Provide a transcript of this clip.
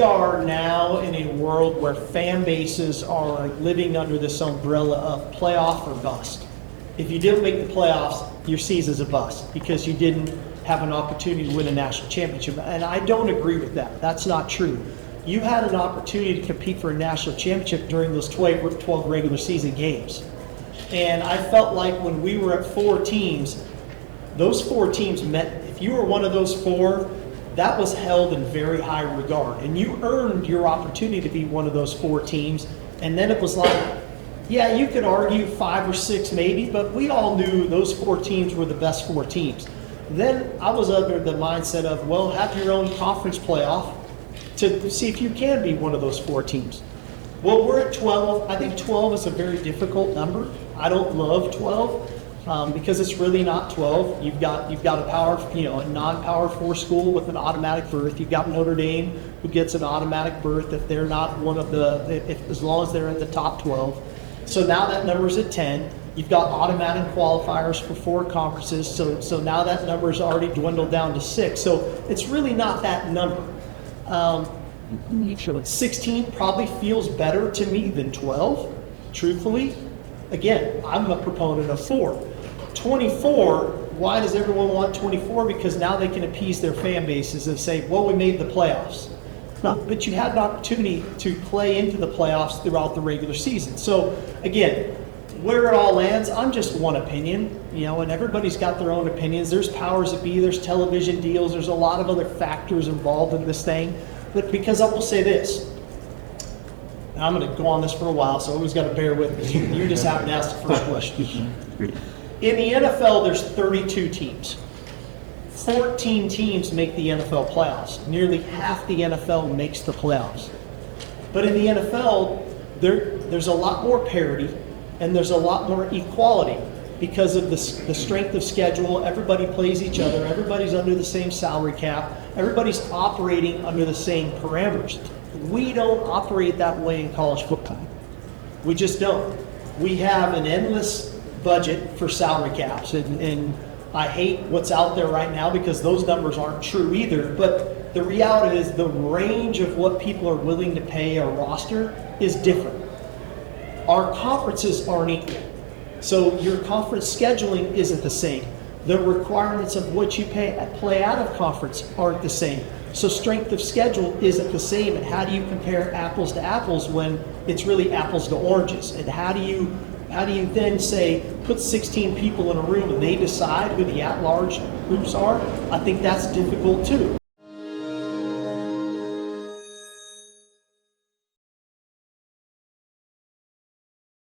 we are now in a world where fan bases are living under this umbrella of playoff or bust. If you didn't make the playoffs, your season's a bust because you didn't have an opportunity to win a national championship. And I don't agree with that. That's not true. You had an opportunity to compete for a national championship during those 12 regular season games. And I felt like when we were at 4 teams, those 4 teams meant, if you were one of those 4, that was held in very high regard. And you earned your opportunity to be one of those 4 teams. And then it was like, yeah, you could argue 5 or 6 maybe, but we all knew those 4 teams were the best 4 teams. Then I was under the mindset of, well, have your own conference playoff to see if you can be one of those 4 teams. Well, we're at 12. I think 12 is a very difficult number. I don't love 12 because it's really not 12. You've got a non-power 4 school with an automatic berth. You've got Notre Dame who gets an automatic berth if they're not one of as long as they're in the top 12. So now that number's at 10. You've got automatic qualifiers for 4 conferences. So now that number is already dwindled down to 6. So it's really not that number. 16 probably feels better to me than 12, truthfully. Again, I'm a proponent of 4. 24, why does everyone want 24? Because now they can appease their fan bases and say, well, we made the playoffs. But you had an opportunity to play into the playoffs throughout the regular season. So again, where it all lands, I'm just one opinion, and everybody's got their own opinions. There's powers that be, there's television deals, there's a lot of other factors involved in this thing. But because I will say this, and I'm going to go on this for a while, so always got to bear with me. You just haven't asked the first question. In the NFL, there's 32 teams. 14 teams make the NFL playoffs. Nearly half the NFL makes the playoffs. But in the NFL, there's a lot more parity and there's a lot more equality because of the strength of schedule. Everybody plays each other. Everybody's under the same salary cap. Everybody's operating under the same parameters. We don't operate that way in college football. We just don't. We have an endless budget for salary caps, and I hate what's out there right now because those numbers aren't true either, but the reality is the range of what people are willing to pay a roster is different. Our conferences aren't equal, so your conference scheduling isn't the same. The requirements of what you play out of conference aren't the same. So strength of schedule isn't the same, and how do you compare apples to apples when it's really apples to oranges? And how do you then say, put 16 people in a room and they decide who the at-large groups are? I think that's difficult too.